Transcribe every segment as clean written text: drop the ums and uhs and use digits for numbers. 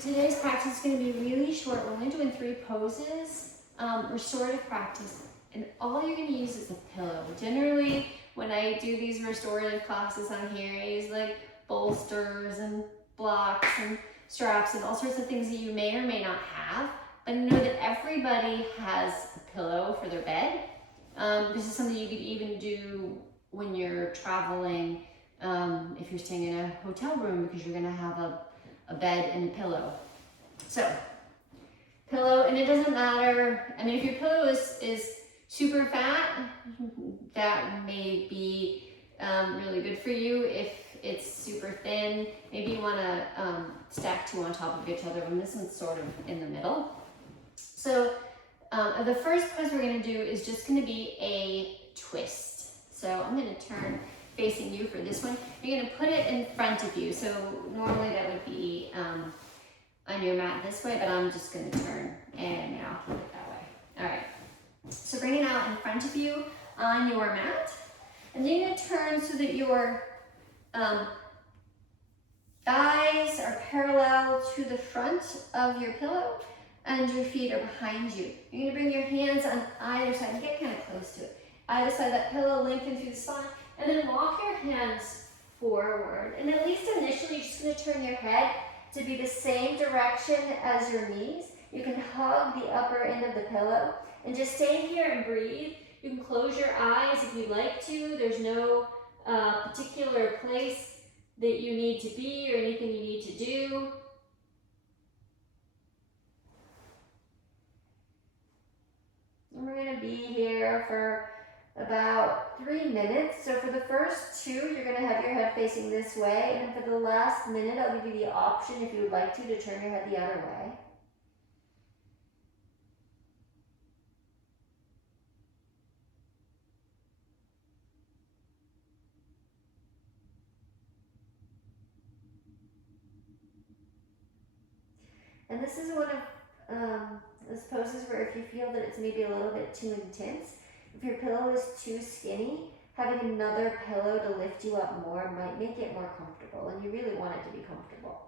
Today's practice is going to be really short. We're only doing 3 poses, restorative practice, and all you're going to use is a pillow. Generally, when I do these restorative classes on here, I use like bolsters and blocks and straps and all sorts of things that you may or may not have. But know that everybody has a pillow for their bed. This is something you could even do when you're traveling, if you're staying in a hotel room, because you're going to have a bed and a pillow. So, pillow, and it doesn't matter. I mean, if your pillow is super fat, that may be really good for you. If it's super thin, maybe you want to stack 2 on top of each other, and this one's sort of in the middle. So, the first pose we're going to do is just going to be a twist. So I'm going to turn facing you for this one. You're going to put it in front of you. So normally that would be on your mat this way, but I'm just going to turn and I'll keep it that way. All right. So bring it out in front of you on your mat. And then you're going to turn so that your thighs are parallel to the front of your pillow and your feet are behind you. You're going to bring your hands on either side and get kind of close to it. Either side of that pillow, lengthen through the spine, and then walk your hands forward. And at least initially, you're just going to turn your head to be the same direction as your knees. You can hug the upper end of the pillow and just stay here and breathe. You can close your eyes if you'd like to. There's no particular place that you need to be or anything you need to do. And we're going to be here for about 3 minutes. So for the first 2, you're going to have your head facing this way. And then for the last minute, I'll give you the option, if you would like to turn your head the other way. And this is one of those poses where if you feel that it's maybe a little bit too intense, if your pillow is too skinny, having another pillow to lift you up more might make it more comfortable, and you really want it to be comfortable.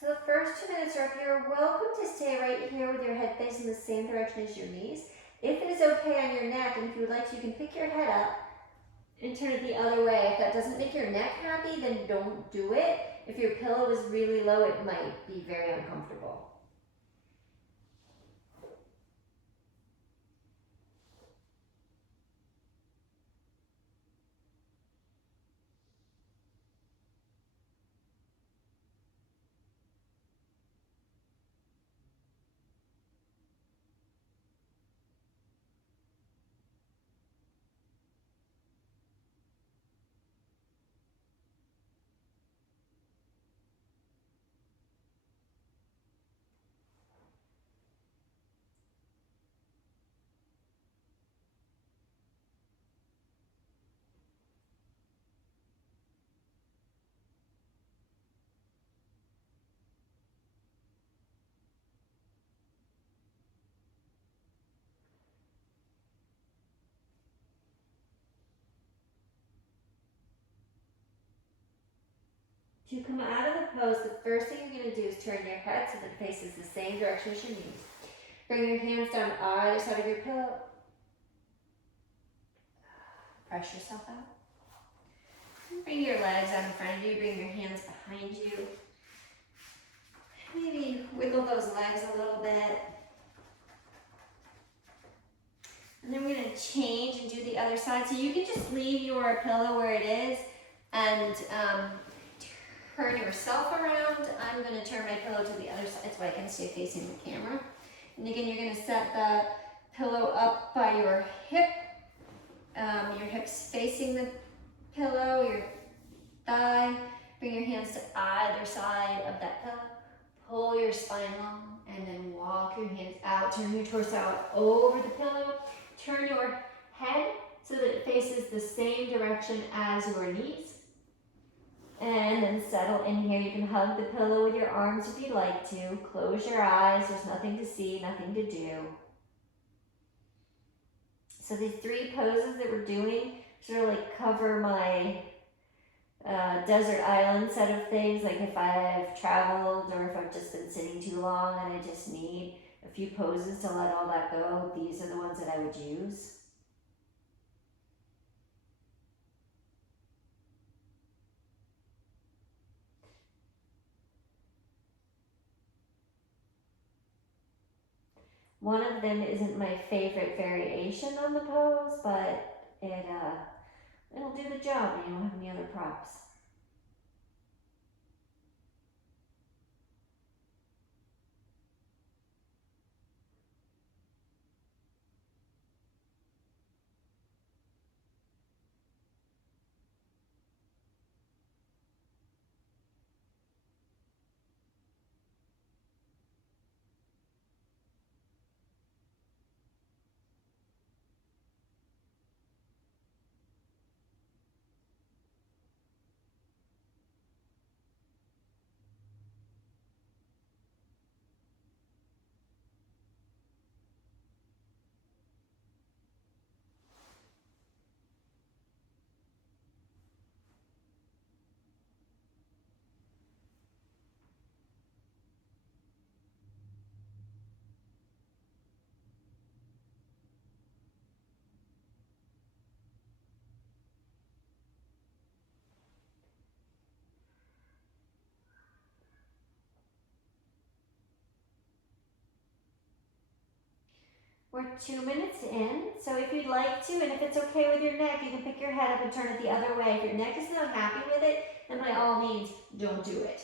So the first 2 minutes are up. You're welcome to stay right here with your head facing the same direction as your knees. If it is okay on your neck, and if you would like to, you can pick your head up and turn it the other way. If that doesn't make your neck happy, then don't do it. If your pillow is really low, it might be very uncomfortable. To come out of the pose, the first thing you're going to do is turn your head so that it faces the same direction as your knees. Bring your hands down either side of your pillow. Press yourself out. Bring your legs out in front of you. Bring your hands behind you. Maybe wiggle those legs a little bit. And then we're going to change and do the other side. So you can just leave your pillow where it is and turn yourself around. I'm going to turn my pillow to the other side so I can stay facing the camera. And again, you're going to set the pillow up by your hip. Your hips facing the pillow, your thigh. Bring your hands to either side of that pillow. Pull your spine long and then walk your hands out. Turn your torso out over the pillow. Turn your head so that it faces the same direction as your knees. And then settle in here. You can hug the pillow with your arms if you'd like to. Close your eyes. There's nothing to see, nothing to do. So these three poses that we're doing sort of like cover my desert island set of things. Like if I've traveled or if I've just been sitting too long and I just need a few poses to let all that go, these are the ones that I would use. One of them isn't my favorite variation on the pose, but it'll do the job and you don't have any other props. We're 2 minutes in, so if you'd like to, and if it's okay with your neck, you can pick your head up and turn it the other way. If your neck is not happy with it, then by all means, don't do it.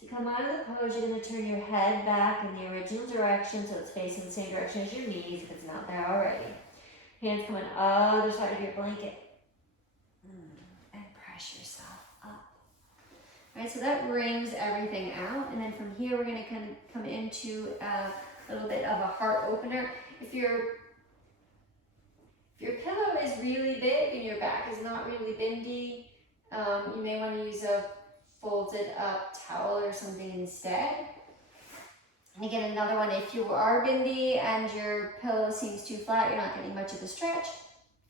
To come out of the pose, you're going to turn your head back in the original direction so it's facing the same direction as your knees if it's not there already. Hands come on the other side of your blanket. And press yourself up. All right, so that wrings everything out. And then from here, we're going to kind of come into a little bit of a heart opener. If your pillow is really big and your back is not really bendy, you may want to use a folded up towel or something instead. And again, another one, if you are bendy and your pillow seems too flat, you're not getting much of the stretch,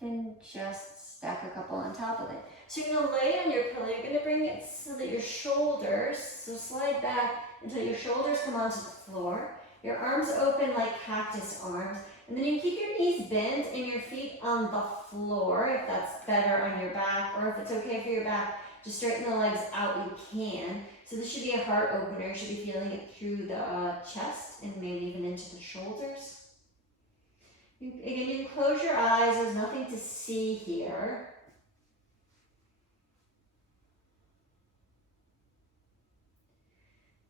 then just stack a couple on top of it. So you're gonna lay on your pillow, you're gonna bring it so that your shoulders, so slide back until your shoulders come onto the floor, your arms open like cactus arms, and then you keep your knees bent and your feet on the floor, if that's better on your back, or if it's okay for your back, to straighten the legs out, you can. So this should be a heart opener. You should be feeling it through the chest and maybe even into the shoulders. Again, you can close your eyes. There's nothing to see here.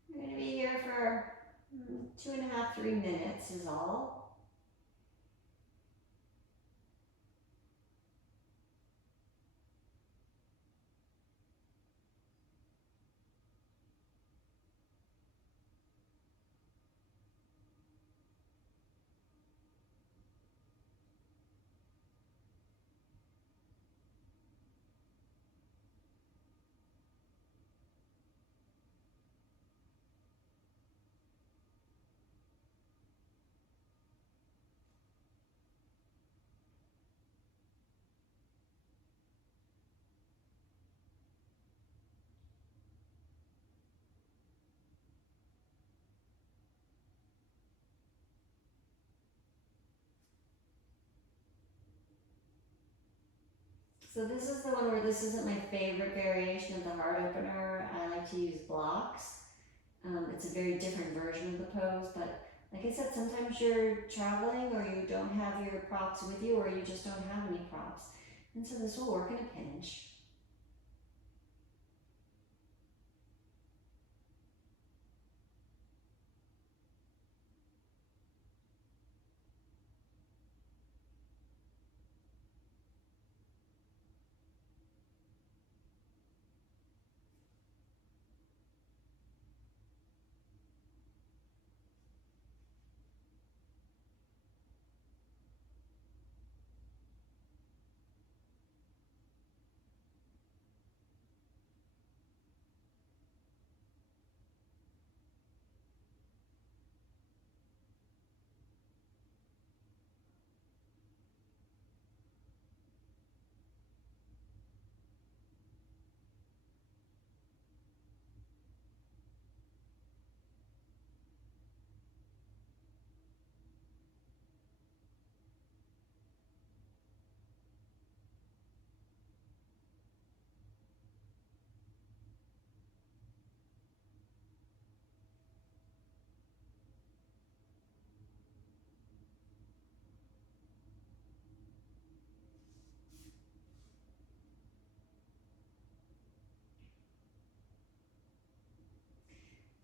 You're going to be here for 2.5, 3 minutes is all. So this is the one where this isn't my favorite variation of the heart opener. I like to use blocks. It's a very different version of the pose, but like I said, sometimes you're traveling or you don't have your props with you or you just don't have any props. And so this will work in a pinch.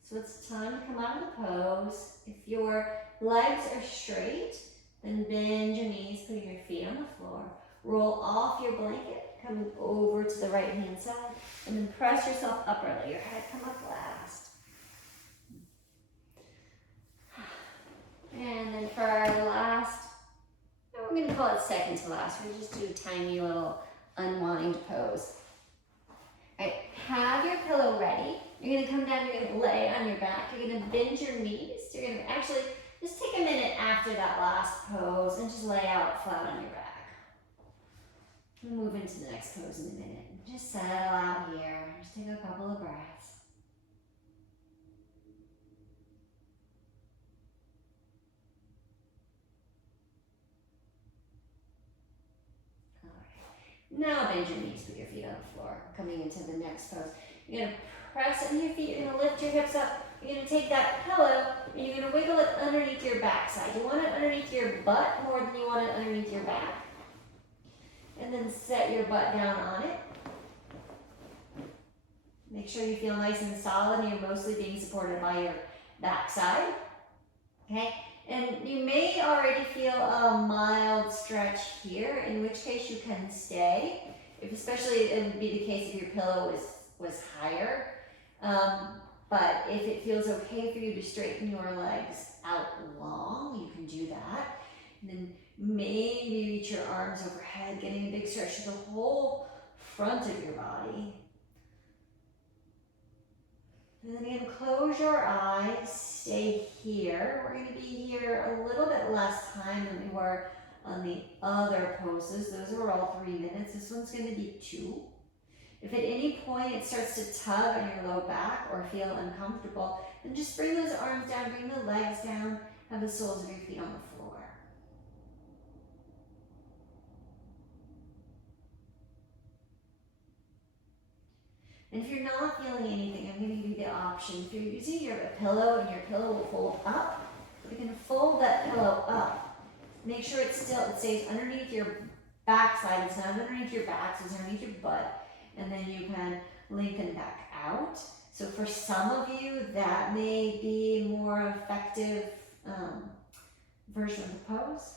So it's time to come out of the pose. If your legs are straight, then bend your knees, putting your feet on the floor. Roll off your blanket, coming over to the right hand side, and then press yourself up or let your head come up last. And then for our last, we're going to call it second to last. We just do a tiny little unwind pose. All right, have your pillow ready. You're going to come down, you're going to lay on your back. You're going to bend your knees. You're going to actually just take a minute after that last pose and just lay out flat on your back. We'll move into the next pose in a minute. Just settle out here. Just take a couple of breaths. All right. Now bend your knees, put your feet on the floor. Coming into the next pose. You're going to press into your feet. You're going to lift your hips up. You're going to take that pillow and you're going to wiggle it underneath your backside. You want it underneath your butt more than you want it underneath your back. And then set your butt down on it. Make sure you feel nice and solid and you're mostly being supported by your backside. Okay? And you may already feel a mild stretch here, in which case you can stay. Especially it would be the case if your pillow was higher. But if it feels okay for you to straighten your legs out long, you can do that. And then maybe reach your arms overhead, getting a big stretch to the whole front of your body. And then again, close your eyes, stay here. We're going to be here a little bit less time than we were on the other poses. Those were all 3 minutes. This one's going to be 2. If at any point it starts to tug on your low back or feel uncomfortable, then just bring those arms down, bring the legs down, have the soles of your feet on the floor. And if you're not feeling anything, I'm going to give you the option. If you're using your pillow and your pillow will fold up, you can fold that pillow up. Make sure it stays underneath your backside. It's not underneath your back, so it's underneath your butt. And then you can lengthen back out. So for some of you, that may be more effective version of the pose.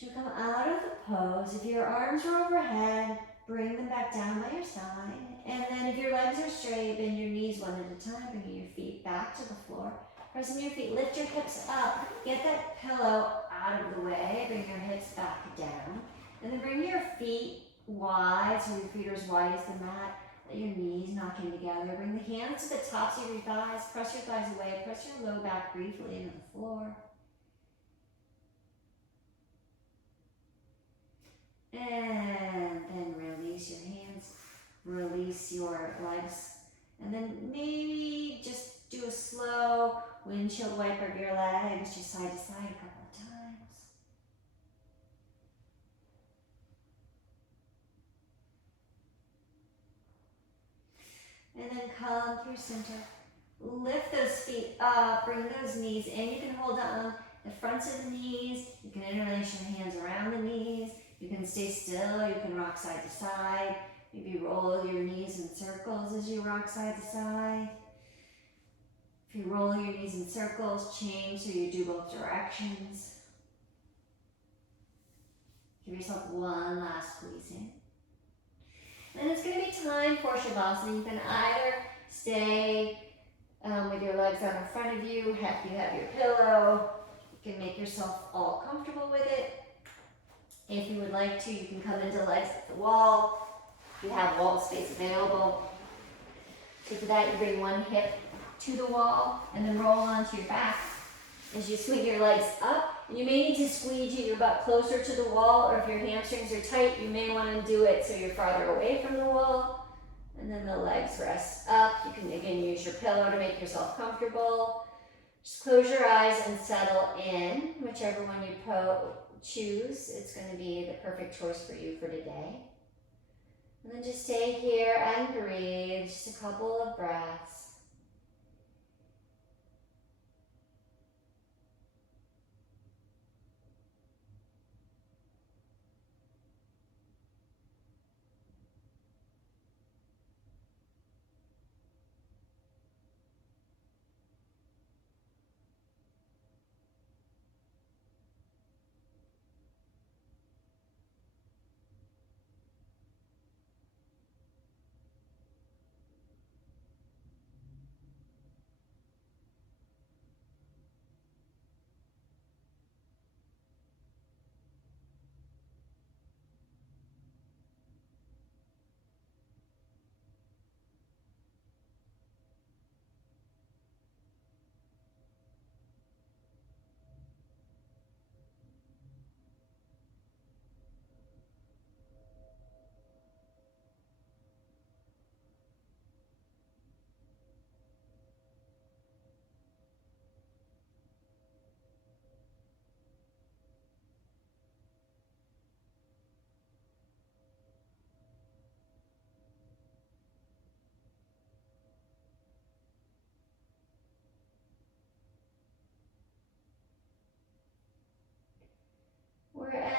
To come out of the pose, if your arms are overhead, bring them back down by your side. And then if your legs are straight, bend your knees one at a time, bringing your feet back to the floor. Pressing your feet, lift your hips up, get that pillow out of the way, bring your hips back down. And then bring your feet wide, so your feet are as wide as the mat. Let your knees knock in together. Bring the hands to the tops of your thighs, press your thighs away, press your low back briefly into the floor. And then release your hands, release your legs, and then maybe just do a slow windshield wiper of your legs, just side to side a couple of times. And then come to your center. Lift those feet up, bring those knees in. You can hold on the fronts of the knees. You can interlace your hands around the knees. You can stay still, you can rock side to side. Maybe roll your knees in circles as you rock side to side. If you roll your knees in circles, change so you do both directions. Give yourself one last squeeze in. Then it's going to be time for Shavasana. You can either stay with your legs out in front of you, if you have your pillow. You can make yourself all comfortable with it. If you would like to, you can come into legs at the wall. You have wall space available. So for that, you bring one hip to the wall and then roll onto your back as you swing your legs up. And you may need to squeegee your butt closer to the wall, or if your hamstrings are tight, you may want to do it so you're farther away from the wall. And then the legs rest up. You can again use your pillow to make yourself comfortable. Just close your eyes and settle in, whichever one you choose. It's going to be the perfect choice for you for today. And then just stay here and breathe, just a couple of breaths.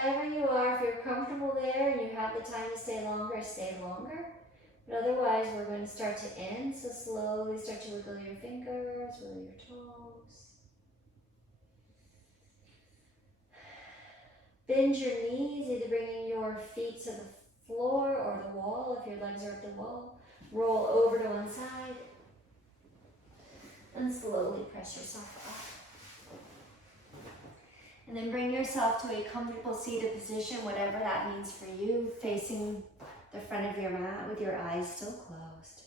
wherever you are, if you're comfortable there and you have the time to stay longer, stay longer. But otherwise, we're going to start to end. So slowly start to wiggle your fingers, wiggle your toes. Bend your knees, either bringing your feet to the floor or the wall if your legs are at the wall. Roll over to one side. And slowly press yourself up. And then bring yourself to a comfortable seated position, whatever that means for you, facing the front of your mat with your eyes still closed.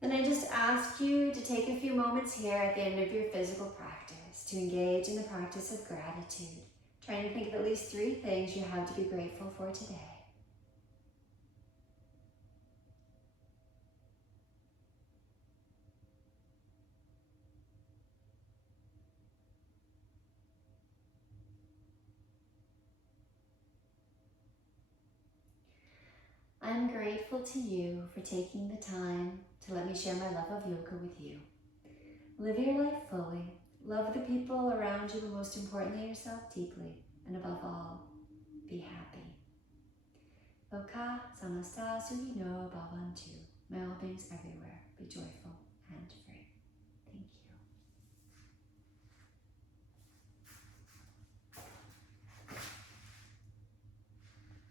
Then I just ask you to take a few moments here at the end of your physical practice to engage in the practice of gratitude, trying to think of at least 3 things you have to be grateful for today. I'm grateful to you for taking the time to let me share my love of yoga with you. Live your life fully, love the people around you, but most importantly yourself deeply, and above all, be happy. Loka samasta sugino bhavantu. May all beings everywhere be joyful and free. Thank you.